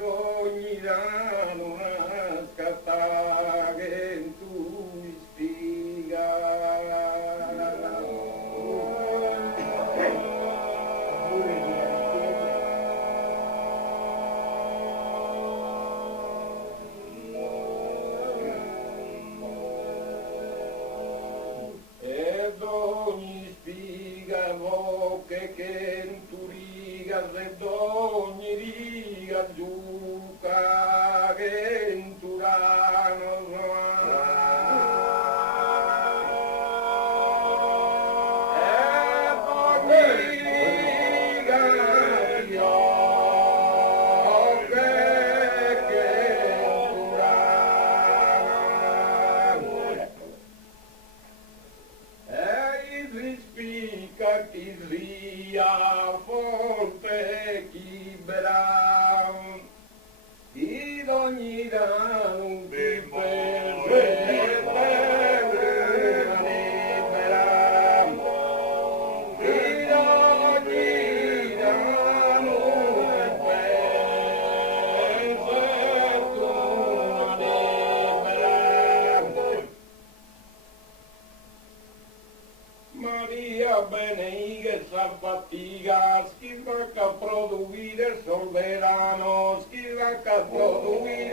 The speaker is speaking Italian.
ogni danno una scatta che tu spiega. Ed ogni spiga voce che in tu riga ed ogni riga giuca che in Turano ed ogni riga io che in Turano si spica chi sia forte chi berà chi ogni danno chi per una libera chi ogni danno per una libera. Maria beneiga Zapatiga, schiva che produire sol verano, schiva che produire